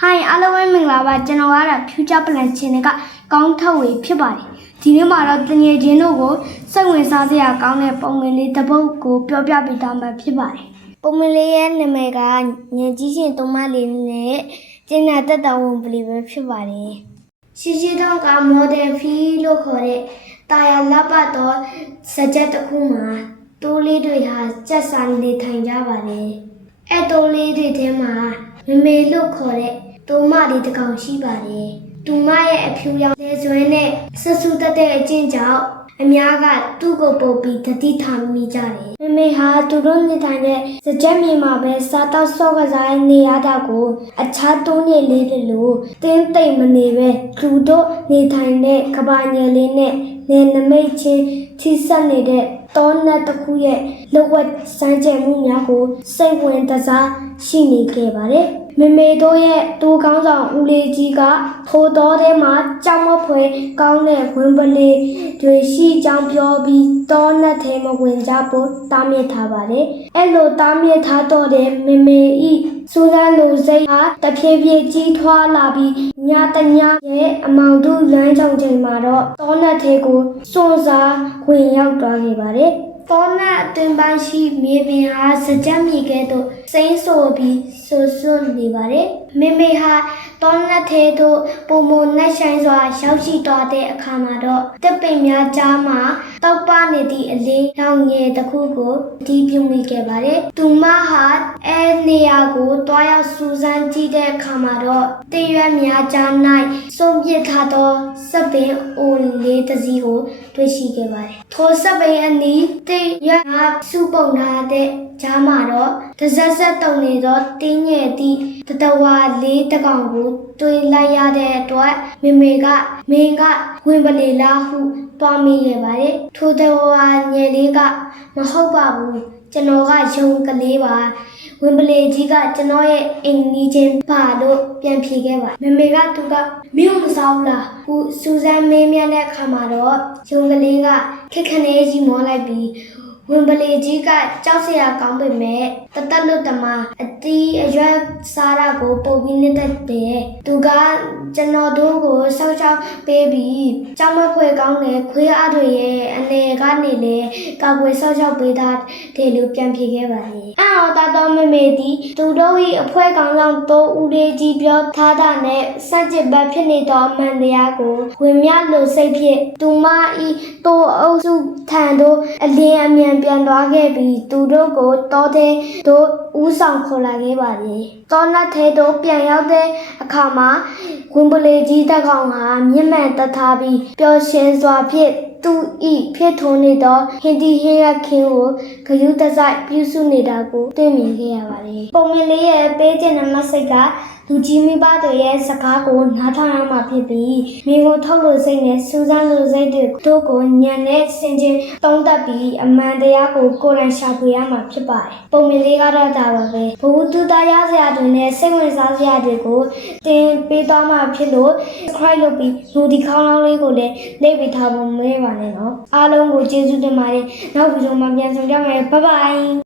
ဟိုင်အားလုံးပဲမင်္ဂလာပါကျွန်တော်ကတော့ Future Plan Channel ကကောင်းထုတ်ဝေဖြစ်ပါတယ်ဒီနေ့မှာတော့တငယ်ချင်းတို့ကိုစိတ်ဝင်စားစရာကောင်းတဲ့ပုံမလေးတစ်ပုဒ်ကိုပြောပြပေးသွားမှာဖြစ်ပါတယ်ပုံမလေးရဲ့နာမည်ကညင်ကြီးရှင်သုံးမလေးနဲ့ကျင်းနာတက်တော်ဝင်ပလီပဲဖြစ်ပါတယ်ရှိရှိတော့က model fee လို့ခေါ်တဲ့တာယာလပ်ပတ်တော့စကြက်တစ်ခုမှာတိုးလေးတွေဟာစက်စားနေထိုင်ကြပါတယ်အဲ့တိုးလေးတွေထဲမှာမမေလို့ခေါ်တဲ့ တူမလေးတစ်ကောင်ရှိပါတယ်။တူမရဲ့အဖြူရောင်လေဆွဲနဲ့ဆဆူတက်တဲ့အကျင့်ကြောင့်အများကသူ့ကိုပို့ပြီးတတိထားမိကြတယ်။မမေဟာသူတို့နေထိုင်တဲ့စကြက်မြေမှာပဲစားတော့ဆော့ကစားနေရတာကိုအခြားတုံးနေလေးတွေလိုတင်းတိတ်မနေပဲသူတို့နေထိုင်တဲ့ကဘာငယ်လေးနဲ့နေနမိတ်ချင်းထိဆက်နေတဲ့ တောနတ်တစ်ခုရဲ့လောဝတ်စမ်းကြယ်မှုများကိုစိတ်ဝင်တစားရှိနေခဲ့ပါတယ်။မမေတို့ရဲ့တူကောင်းဆောင်ဦးလေးကြီးကထိုတော်ထဲမှာကြောက်မဖွယ်ကောင်းတဲ့ဝင်ပလေးတွေရှိကြောင်းပြောပြီးတောနတ်ထဲမဝင်ကြဖို့တားမြစ်ထားပါတယ်။အဲ့လိုတားမြစ်ထားတော့တဲ့မမေဤ စူဇန်လိုစိတ်ဟာတဖြည်းဖြည်းကြီးထွားလာပြီးညတညရဲ့အမောင်တို့လမ်းကြောင်ချိန်မှာတော့တောနတ်ထဲကိုစွန့်စားဝင်ရောက်သွားခဲ့ပါတယ်။တောနတ်အတွင်ပိုင်းရှိမြေပြင်ဟာစကြက်မြေကဲ့သို့စိမ့်ဆိုပြီးဆူဆွနေပါတယ်။မေမေဟာတောနတ်ထဲသို့ပုံမနှက်ဆိုင်စွာရောက်ရှိသွားတဲ့အခါမှာတော့တပ်ပိန်များကြားမှာ တောက်ပနေသည့်အလေးရောင်ငယ်တစ်ခုကိုဒီပြုမိခဲ့ပါတယ်။သူမဟာအဲနေရာကိုတွားရောက်စူးစမ်းကြည့်တဲ့အခါမှာတော့တည့်ရွက်များကြား၌ဆုံးပြစ်ထားသောစပင်အိုလေးတစ်စီးကိုတွေ့ရှိခဲ့ပါတယ်။ထိုစပင်အနီးတည့်ရွက်ကစုပုံထားတဲ့ကြားမှာတော့တဇက်ဆက်တုံနေသောတင်းငယ်သည့်တတဝါလေးတစ်ကောင်ကိုတွေ့လိုက်ရတဲ့အတွက်မေမေကမင်းကဝင်ပလေလားဟုတွားမိခဲ့ပါတယ်။ထိုတဝါငယ်လေးကမဟုတ်ပါဘူးကျွန်တော်ကယုံကလေးပါဝင်ပလေကြီးကကျွန်တော်ရဲ့အိမ်နီးချင်းပါလို့ပြန်ဖြေခဲ့ပါမမေကသူကမင်းကိုမစားဘူးလားခုစူဇန်မေးမြန်းတဲ့အခါမှာတော့ယုံကလေးကခက်ခနဲကြီးမောလိုက်ပြီး ဝင်ပလေကြီးကကြောက်စရာကောင်းပေမဲ့တသက်လွတ်တမအတီးအရွက်စားတာကိုပုံပြီးနေတဲ့တဲ့သူကကျွန်တော်တို့ကိုဆောက်ချောက်ပေးပြီးကြောက်မဖွယ်ကောင်းတဲ့ခွေးအားတွေရဲ့အနေကနေလေကာကွယ်ဆောက်ချောက်ပေးတာတဲ့လို့ပြန်ဖြေခဲ့ပါတယ်။အော်တာတော်မေမေသည်သူတို့၏အဖွဲကောင်းဆောင်တိုးဦးလေးကြီးပြောထားတာနဲ့စัจจิဘတ်ဖြစ်နေသောအမှန်တရားကိုဝင်မြလို့စိတ်ဖြင့်သူမ၏တိုးအုပ်စုထံသို့အလင်းအမြန်ပြန်သွားခဲ့ပြီးသူတို့ကိုတောတဲ့တို့ဥဆောင်ခေါ်လာခဲ့ပါသည်။တောနတ်ထဲသို့ပြန်ရောက်တဲ့အခါမှာဝင်ပလေကြီးတက်ကောင်ဟာမျက်မှန်တထားပြီးပျော်ရွှင်စွာဖြင့်သူဤဖြစ်ထွန်းနေသောဟင်ဒီဟေရခင်ကိုဂယုတစိုက်ပြုစုနေတာကိုတွေ့မြင်ခဲ့ရပါတယ်။ပုံမလေးရဲ့ပေးခြင်းနမစိတ်က လူကြီးမိဘတွေရဲ့စကားကိုနားထောင်ရမှာဖြစ်ပြီးမိကိုထုတ်လို့စိတ်နဲ့စူးစမ်းလို့စိတ်တွေတို့ကိုညံနဲ့စင်ချင်းတုံးတက်ပြီးအမှန်တရားကိုကိုယ်တိုင်ရှာဖွေရမှာဖြစ်ပါတယ်။ပုံမလေးကတော့ဒါပါပဲ။ဘဝတူတာရစရာတွေနဲ့စိတ်ဝင်စားစရာတွေကိုတင်ပေးသွားမှာဖြစ်လို့ subscribe လုပ်ပြီး notification ခေါင်းလောင်းလေးကိုလည်းနှိပ်ပေးထားဖို့မမေ့ပါနဲ့နော်။အားလုံးကိုကျေးဇူးတင်ပါတယ်။နောက်ဗီဒီယိုမှာပြန်ဆောင်ကြမယ်။ Bye bye